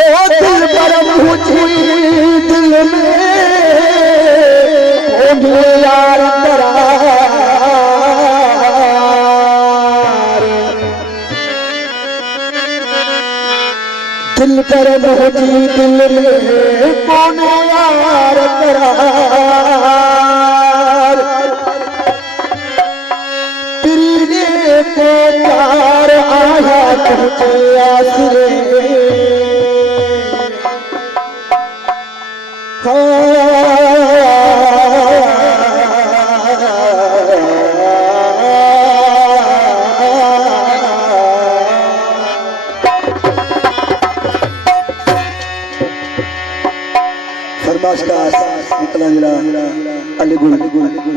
ओ दिल पर मुझे दिल में हो यार दिल पर मुझे दिल में कौन यार करार तेरे को प्यार आया तुझे आसरे अलीगुल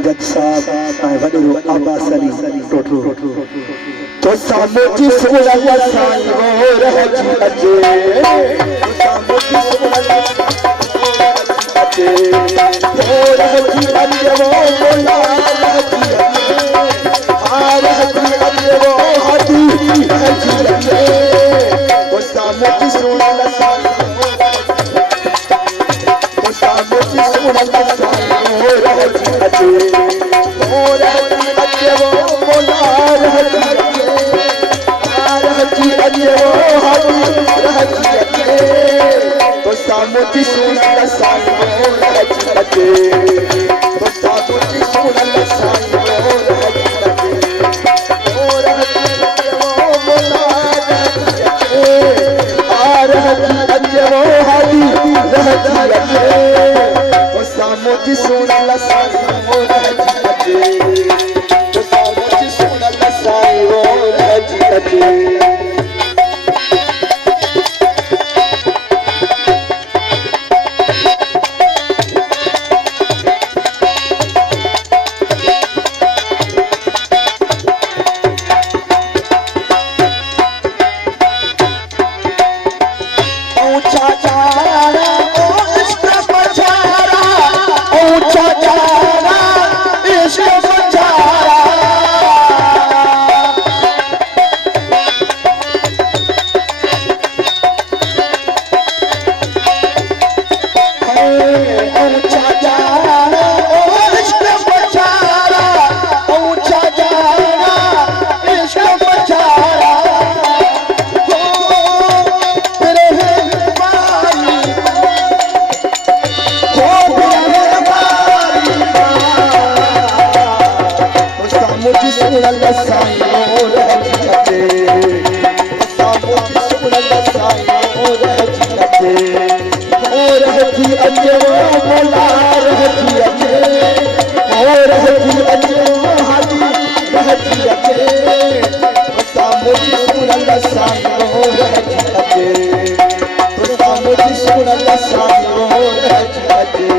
जज साहब वडीरो अब्बास अली टोटरो तो सामोजी सुनला साई वो रह जी अजे तो सामोजी सुनला अजे वो रह जी अजे वो मोला रह जी अजे रह जी अजे वो हदी रह जी अजे तो सामोजी सुनला साई तो सामोजी सुनला साई अजे वो मोला रह जी अजे वो हदी रह जी अजे तो सामोजी सुनला साई वो रह जी अजे तो सामोजी सुनला साई वो रह जी अजे वो रह जी अजे वो मोला रह जी अजे रह जी अजे वो हदी रह जी अजे तो सामोजी सुनला साई वो रह जी अजे तो सामोजी सुनला साई वो रह जी अजे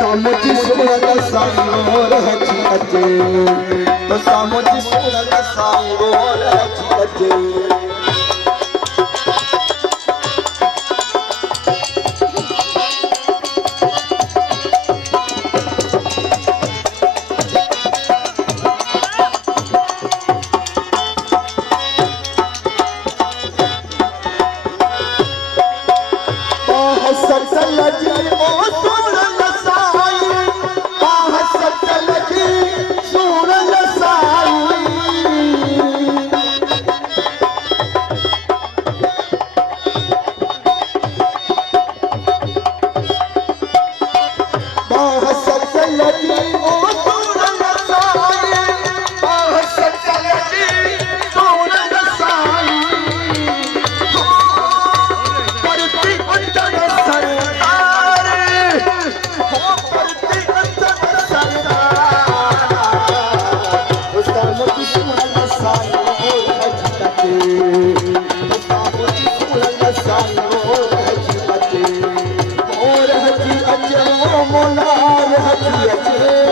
सामोजी सुनला साई वो रह जी अजे तो सामोजी सुनला साई वो रह जी अजे सचल जी ओ सुरल साई बाह सचल जी सुरल साई बाह सचल जी ओ सुरल साई बाह सचल जी सुरल साई करती अंतर सरकार हो करती अंतर सरकार दोस्तानो की सुरल साई हो हजते दोस्तानो की सुरल साई हो हजते और हजी अजो मोला हजी अजो